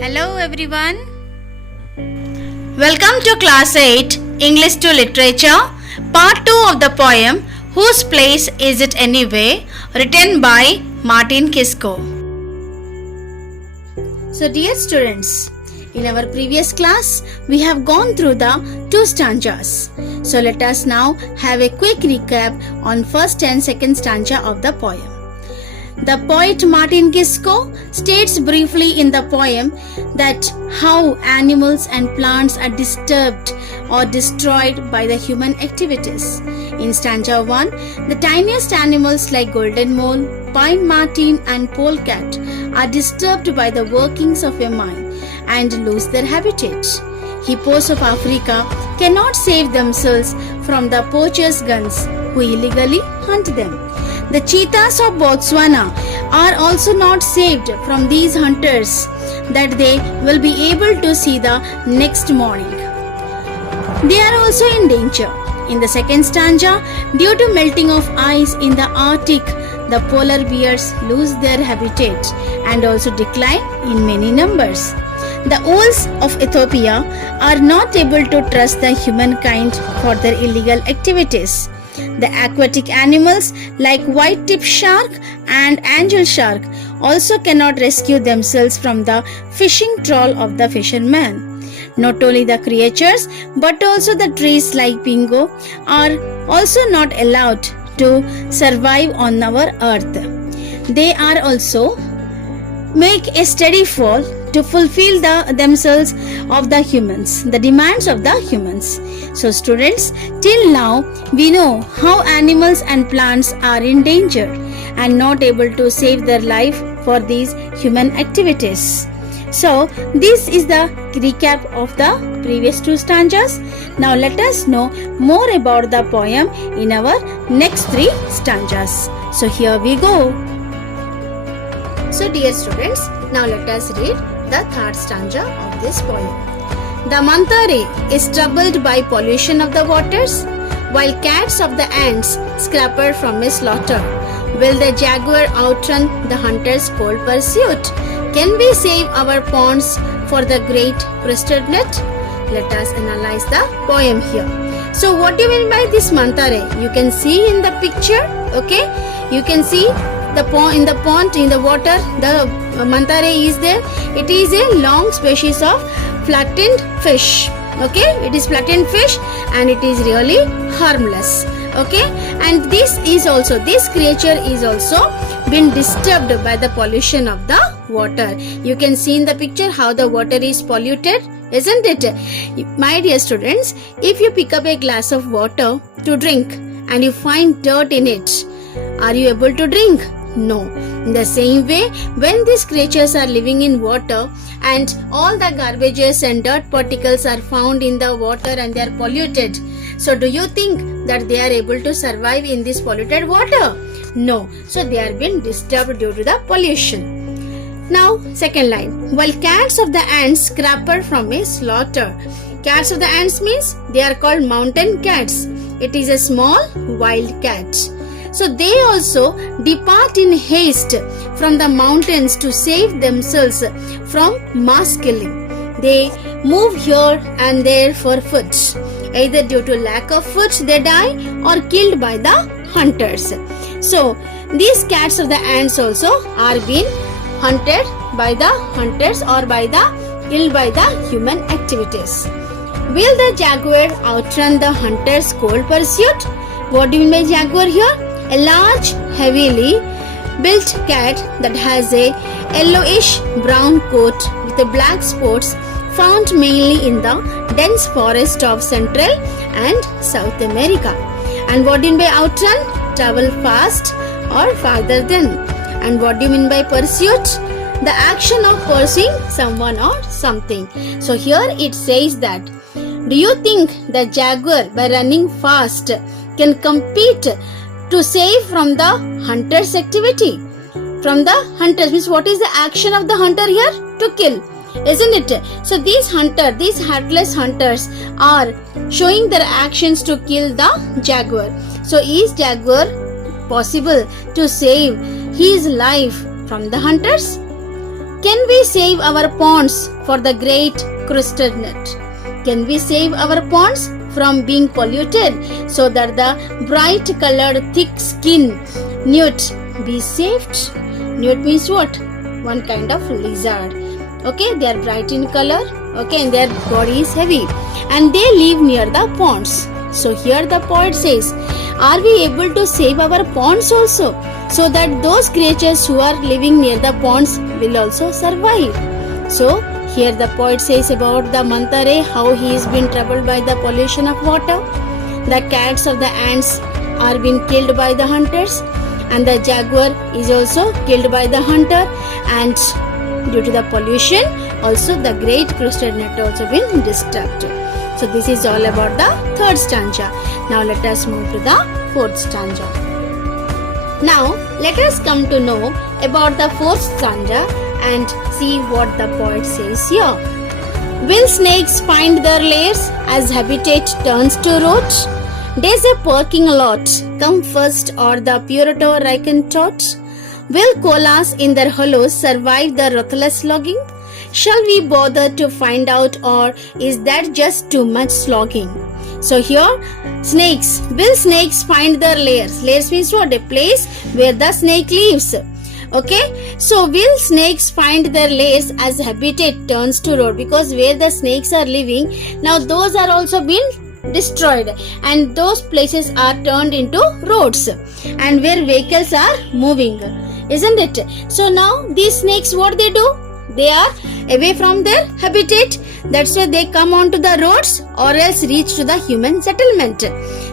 Hello everyone. Welcome to class 8 English to Literature part 2 of the poem Whose Place Is It Anyway, written by Martin Kisco. So dear students, in our previous class we have gone through the 2 stanzas. So let us now have a quick recap on first and second stanza of the poem. The poet Martin Kisco states briefly in the poem that how animals and plants are disturbed or destroyed by the human activities. In stanza 1, the tiniest animals like golden mole, pine marten and polecat are disturbed by the workings of a mine and lose their habitat. Hippos of Africa cannot save themselves from the poachers' guns who illegally hunt them. The cheetahs of Botswana are also not saved from these hunters that they will be able to see the next morning. They are also in danger. In the second stanza, due to melting of ice in the Arctic, the polar bears lose their habitat and also decline in many numbers. The owls of Ethiopia are not able to trust the humankind for their illegal activities. The aquatic animals like white-tipped shark and angel shark also cannot rescue themselves from the fishing trawl of the fisherman. Not only the creatures but also the trees like Pingo are also not allowed to survive on our earth. They are also make a steady fall to fulfill the themselves of the humans, the demands of the humans. So students, till now we know how animals and plants are in danger and not able to save their life for these human activities. So this is the recap of the previous 2 stanzas. Now let us know more about the poem in our next 3 stanzas. So here we go. So dear students, now let us read the 3rd stanza of this poem. The Mantare is troubled by pollution of the waters, while cats of the ants scamper from his slaughter. Will the jaguar outrun the hunter's cold pursuit? Can we save our ponds for the great crested net? Let us analyze the poem here. So what do you mean by this Mantare? You can see in the picture, okay? You can see the pond in the water, the Mantare is there. It is a long species of flattened fish, okay? It is flattened fish and it is really harmless, okay? And this creature is also been disturbed by the pollution of the water. You can see in the picture how the water is polluted, isn't it? My dear students, if you pick up a glass of water to drink and you find dirt in it, are you able to drink? No. In the same way, when these creatures are living in water and all the garbages and dirt particles are found in the water and they are polluted, so do you think that they are able to survive in this polluted water? No. So they are being disturbed due to the pollution. Now, second line. While cats of the ants scamper from a slaughter. Cats of the ants means they are called mountain cats. It is a small wild cat. So they also depart in haste from the mountains to save themselves from mass killing. They move here and there for food. Either due to lack of food they die or killed by the hunters. So these cats of the ants also are being hunted by the hunters or killed by the human activities. Will the jaguar outrun the hunter's cold pursuit? What do you mean by jaguar here? A large, heavily built cat that has a yellowish brown coat with black spots found mainly in the dense forest of Central and South America. And what do you mean by outrun? Travel fast or farther than. And what do you mean by pursuit? The action of pursuing someone or something. So here it says that, do you think the jaguar by running fast can compete to save from the hunter's activity? From the hunters means what is the action of the hunter here? To kill, isn't it? So these heartless hunters are showing their actions to kill the jaguar. So is jaguar possible to save his life from the hunters? Can we save our ponds for the great crested nut? Can we save our ponds from being polluted so that the bright colored thick skin newt be saved? Newt means what? One kind of lizard. Okay, they are bright in color. Okay, and their body is heavy, and they live near the ponds. So here the poet says, are we able to save our ponds also, so that those creatures who are living near the ponds will also survive? So here the poet says about the Mantare, how he is being troubled by the pollution of water. The cats of the ants are being killed by the hunters, and the jaguar is also killed by the hunter, and due to the pollution also the great crested nut also been disturbed. So this is all about the third stanza. Now let us move to the fourth stanza. Now let us come to know about the fourth stanza and see what the poet says here. Will snakes find their lairs as habitat turns to roads? Does a parking lot come first or the Puerto Rican tot? Will koalas in their hollows survive the ruthless logging? Shall we bother to find out, or is that just too much slogging? So here, snakes. Will snakes find their lairs? Lairs means what? A place where the snake lives. Okay, so will snakes find their lairs as habitat turns to road? Because where the snakes are living, now those are also been destroyed, and those places are turned into roads, and where vehicles are moving, isn't it? So now these snakes, what they do? They are away from their habitat. That's why they come onto the roads or else reach to the human settlement.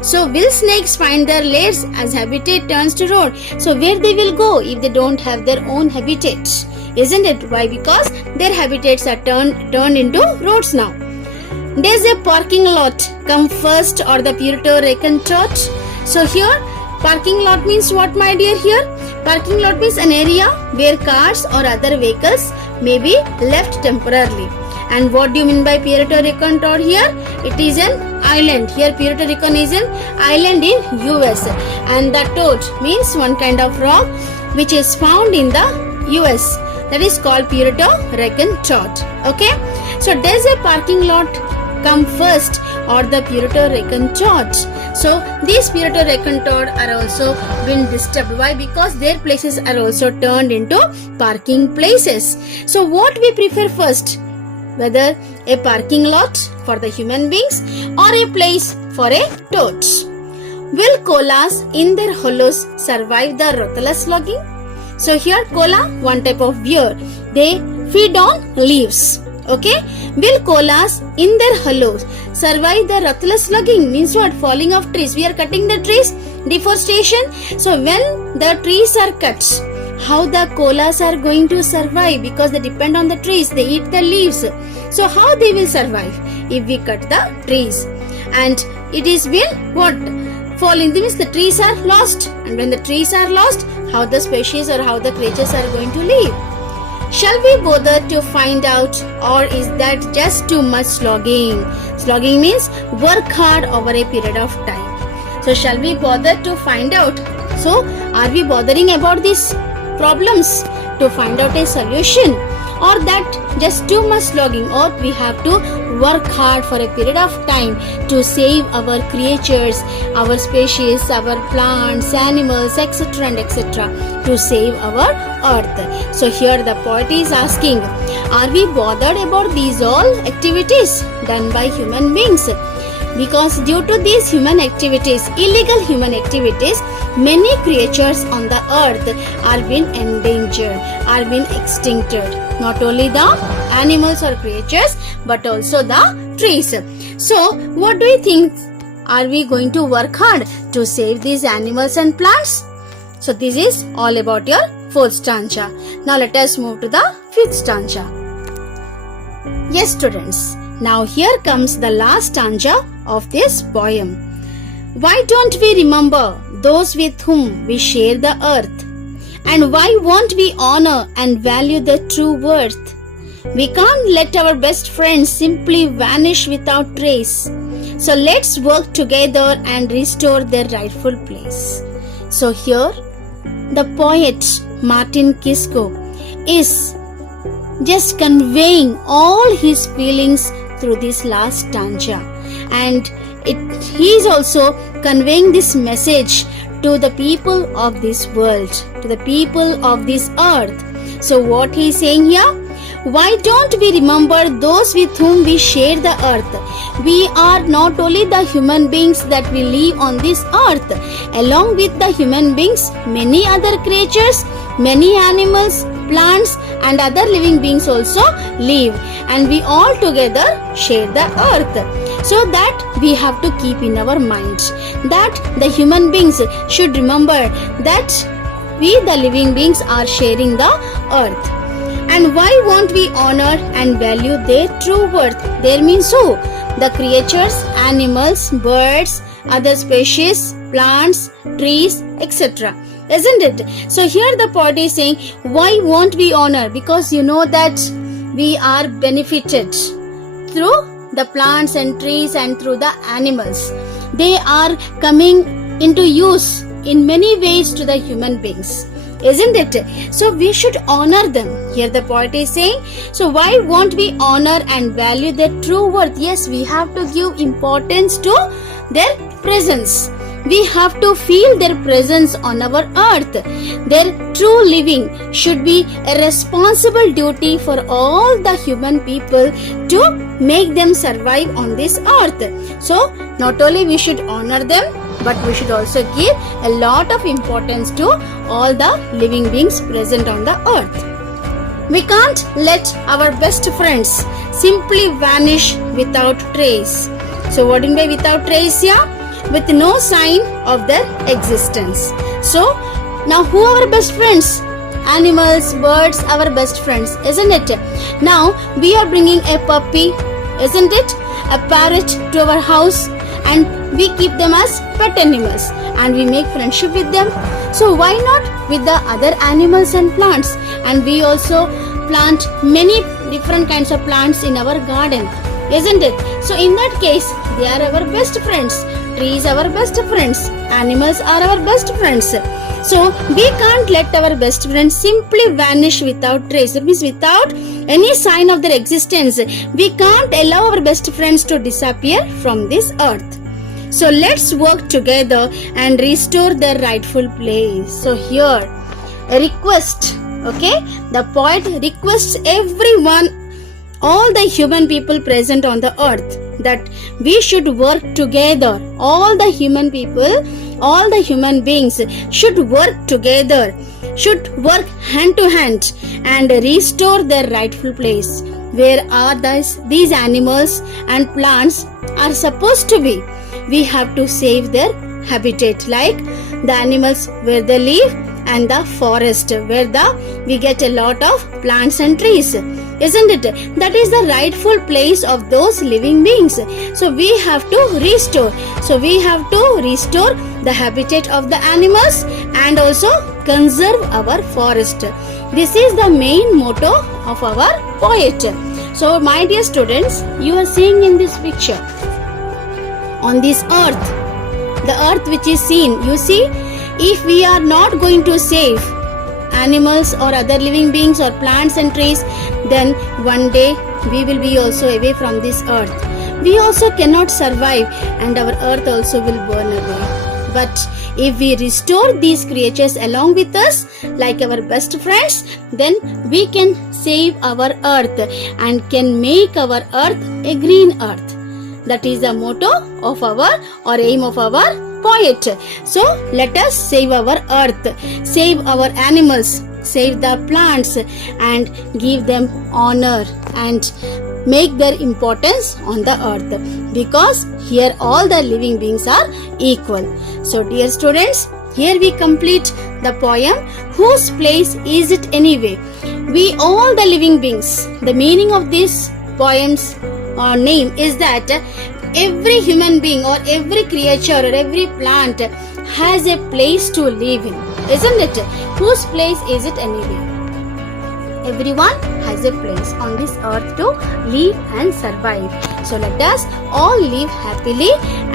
So will snakes find their lairs as habitat turns to road? So where they will go if they don't have their own habitats, isn't it? Why? Because their habitats are turned into roads now. Does a parking lot come first or the Puerto Rican tot? So here parking lot means what, my dear? Here parking lot means an area where cars or other vehicles may be left temporarily. And what do you mean by Puerto Rican tot here? It is an island. Here Puerto Rican is an island in US, and the tot means one kind of rock which is found in the US, that is called Puerto Rican tot. Okay, so does a parking lot come first or the Puerto Rican tot? So these Puerto Rican tot are also been disturbed. Why? Because their places are also turned into parking places. So what we prefer first, whether a parking lot for the human beings or a place for a tot? Will koalas in their hollows survive the ruthless logging? So here koala, one type of bear, they feed on leaves. Okay, will koalas in their hollows survive the ruthless logging? Means what? Falling of trees. We are cutting the trees, deforestation. So when the trees are cut, how the koalas are going to survive? Because they depend on the trees, they eat the leaves. So how they will survive if we cut the trees? And it is will what? Falling. That means the trees are lost, and when the trees are lost, how the species or how the creatures are going to live? Shall we bother to find out, or is that just too much slogging? Slogging means work hard over a period of time. So shall we bother to find out? So are we bothering about these problems to find out a solution, or that just too much slogging, or we have to work hard for a period of time to save our creatures, our species, our plants, animals, etc. and etc. to save our earth? So here the poet is asking, are we bothered about these all activities done by human beings? Because due to these human activities, illegal human activities, many creatures on the earth are being endangered, are being extincted. Not only the animals or creatures, but also the trees. So what do you think? Are we going to work hard to save these animals and plants? So this is all about your fourth stanza. Now let us move to the fifth stanza. Yes, students. Now here comes the last stanza of this poem. Why don't we remember those with whom we share the earth? And why won't we honor and value their true worth? We can't let our best friends simply vanish without trace. So let's work together and restore their rightful place. So here the poet Martin Kisco is just conveying all his feelings through this last stanza, and he is also conveying this message to the people of this world, to the people of this earth. So what he is saying here? Why don't we remember those with whom we share the earth? We are not only the human beings that we live on this earth. Along with the human beings, many other creatures, many animals, plants and other living beings also live, and we all together share the earth. So that we have to keep in our minds, that the human beings should remember that we the living beings are sharing the earth. And why won't we honor and value their true worth? There means who? The creatures, animals, birds, other species, plants, trees, etc. Isn't it? So here the poet is saying, why won't we honor? Because you know that we are benefited through the plants and trees and through the animals. They are coming into use in many ways to the human beings. Isn't it? So we should honor them. Here the poet is saying, so why won't we honor and value their true worth? Yes, we have to give importance to their presence. We have to feel their presence on our earth. Their true living should be a responsible duty for all the human people to make them survive on this earth. So not only we should honor them, but we should also give a lot of importance to all the living beings present on the earth. We can't let our best friends simply vanish without trace. So what do you mean by without trace here? With no sign of their existence. So now who are our best friends? Animals, birds, our best friends, isn't it? Now we are bringing a puppy, isn't it? A parrot to our house, and we keep them as pet animals and we make friendship with them. So why not with the other animals and plants? And we also plant many different kinds of plants in our garden, isn't it? So in that case, they are our best friends. Trees are our best friends. Animals are our best friends. So we can't let our best friends simply vanish without trace. That means without any sign of their existence. We can't allow our best friends to disappear from this earth. So let's work together and restore their rightful place. So here a request, okay? The poet requests everyone, all the human people present on the earth, that we should work together. All the human people, all the human beings should work together, should work hand to hand and restore their rightful place where are these animals and plants are supposed to be. We have to save their habitat, like the animals where they live and the forest where we get a lot of plants and trees, isn't it? That is the rightful place of those living beings. So we have to restore. So we have to restore the habitat of the animals and also conserve our forest. This is the main motto of our poet. So my dear students, you are seeing in this picture, on this earth, the earth which is seen, you see, if we are not going to save animals or other living beings or plants and trees, then one day we will be also away from this earth. We also cannot survive and our earth also will burn away. But if we restore these creatures along with us like our best friends, then we can save our earth and can make our earth a green earth. That is the motto of our or aim of our poet. So let us save our earth, save our animals, save the plants and give them honor and make their importance on the earth, because here all the living beings are equal. So dear students, here we complete the poem, Whose Place Is It Anyway? We all the living beings. The meaning of this poem's name is that every human being or every creature or every plant has a place to live in, isn't it? Whose place is it anyway? Everyone has a place on this earth to live and survive. So let us all live happily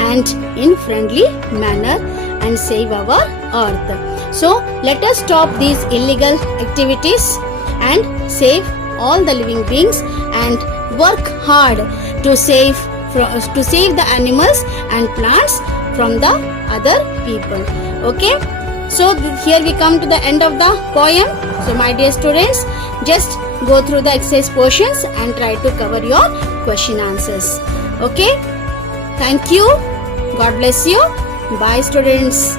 and in friendly manner and save our earth. So let us stop these illegal activities and save all the living beings and work hard to save the animals and plants from the other people. Okay, so here we come to the end of the poem. So my dear students, just go through the exercise portions and try to cover your question answers. Okay, thank you. God bless you. Bye students.